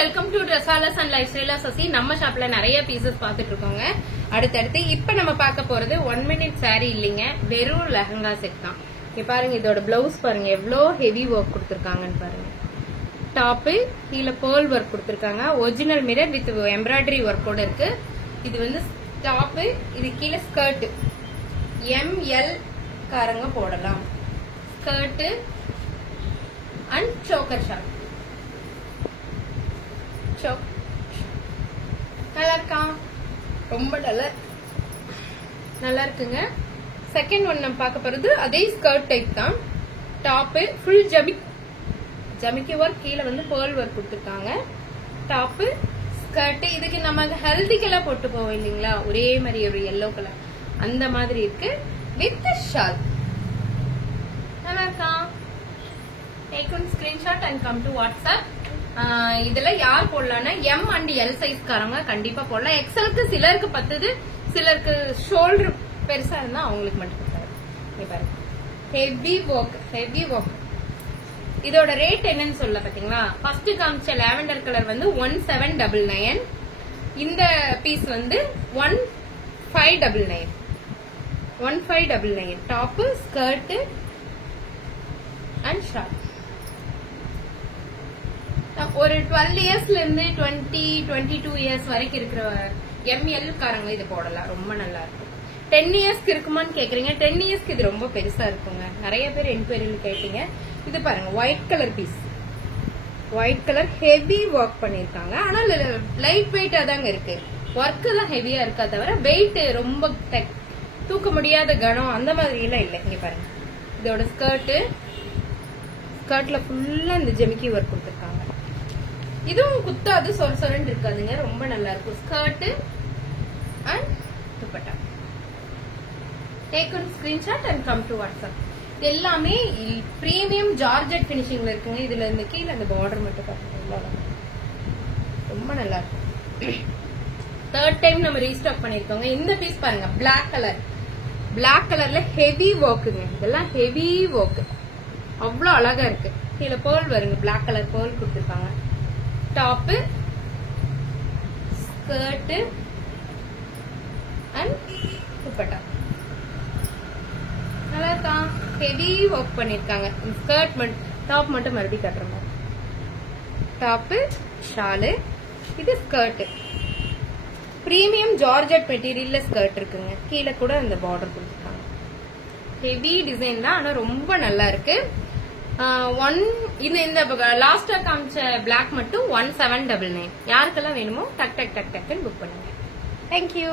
Welcome to dressalers and life stylers. Sasi நம்ம ஷாப்ல நிறைய பீசஸ் பாத்துட்டு இருக்கோங்க. அடுத்தடுத்து இப்ப நம்ம பார்க்க போறது 1 minute saree இல்லைங்க, வெறும் லெஹங்கா செட் தான். இங்க பாருங்க, இதோட பிளவுஸ் பாருங்க எவ்வளோ ஹெவி ஒர்க் கொடுத்துருக்காங்கன்னு பாருங்க. டாப்பு கீழே பேர்ல் ஒர்க் கொடுத்துருக்காங்க, ஒரிஜினல் மிரர் வித் எம்ப்ராய்டரி ஒர்க்கோட இருக்கு. இது வந்து டாப்பு, இது கீழே ஸ்கர்ட். ML காரங்க போடலாம். Skirt and choker short. நல்லா இருக்கா? ரொம்ப நல்லா இருக்குங்க. செகண்ட் ஒன் நம்ம பார்க்க போறது அதே ஸ்கர்ட் டைப் தான். டாப்பு ஃபுல் ஜமிக்கி ஒர்க், கீழே வந்து பேர்ல் ஒர்க் கொடுத்துருக்காங்க. டாப்பு ஸ்கர்ட், இதுக்கு நம்ம ஹெல்திக்கெல்லாம் போட்டு போவோம் இல்லைங்களா, ஒரே மாதிரி ஒரு எல்லோ கலர் அந்த மாதிரி இருக்கு வித் ஷால். நல்லா இருக்கா? Take one screenshot and come to WhatsApp. இதுல யார் போடலாம்னா M and L சைஸ் காரங்க கண்டிப்பா போடலாம். எக்ஸலுக்கு சிலருக்கு பத்துது, சிலருக்கு ஷோல்டர் பெருசா இருந்தா அவங்களுக்கு மட்டும் பத்தாது. Heavy work. இதோட ரேட் என்னன்னு சொல்ல பாத்தீங்களா? ஃபர்ஸ்ட் காமிச்ச லாவெண்டர் கலர் வந்து 1799. இந்த பீஸ் வந்து 1599. Top, skirt and short. ஒரு 12 இயர்ஸ்ல இருந்து 22 இயர்ஸ் வரைக்கும் இருக்கிற ML காரங்க இது போடலாம், ரொம்ப நல்லா இருக்கும். 10 இயர்ஸ்க்கு இருக்குமான்னு கேக்குறீங்க. 10 இயர்ஸ்க்கு இது ரொம்ப பெருசா இருக்குங்க. நிறைய பேர் என்கொயரியில கேட்டீங்க. இது பாருங்க, white colour piece, white colour heavy work பண்ணிருக்காங்க. ஆனா லைட் வெயிட்டா தாங்க இருக்கு. ஒர்க் தான் ஹெவியா இருக்கா தவிர வெயிட் ரொம்ப தூக்க முடியாத கனம் அந்த மாதிரி எல்லாம் இல்லை. இங்க பாருங்க, இதோட ஸ்கர்ட்ல ஃபுல்லா இந்த ஜெமிக்கி ஒர்க் கொடுத்துருக்காங்க. இதுவும் குத்தாது, சொரன்னு இருக்காதுங்க, ரொம்ப நல்லா இருக்கும். Skirt and dupatta. Take one screenshot and come to WhatsApp. இது எல்லாமே பிரீமியம் ஜார்ஜெட் பினிஷிங்ல இருக்குங்க. இதுல இந்த கீழே அந்த பார்டர் மட்டும் பாருங்க, ரொம்ப நல்லா இருக்கும். தேர்ட் டைம் நம்ம ரீஸ்டாக் பண்ணிருக்கோங்க. இந்த பீஸ் பாருங்க, பிளாக் கலர்ல ஹெவி ஒர்க்குங்க. இதெல்லாம் ஹெவி ஒர்க், அவ்வளவு அழகா இருக்கு. கீழே பேர்ல் வருங்க, பிளாக் கலர் பேர்ல் கொடுத்துருக்காங்க. Top, skirt and dupatta. நல்லா இருக்கா? ஹெவி ஒர்க் பண்ணிருக்காங்க. ஸ்கர்ட் டாப் மட்டும் மறுபடியும் கட்டுற மாதிரி. டாப்பு, ஷாலு, இது ஸ்கர்ட். பிரீமியம் ஜார்ஜெட் மெட்டீரியல்ல ஸ்கர்ட் இருக்குங்க. கீழே கூட அந்த பார்டர் கொடுத்துருக்காங்க. ஹெவி டிசைன் தான், ஆனா ரொம்ப நல்லா இருக்கு. இந்த லாஸ்டா காமிச்ச பிளாக் மட்டும் 1799. யாருக்கெல்லாம் வேணுமோ டக்குன்னு புக் பண்ணுங்க. தேங்க்யூ.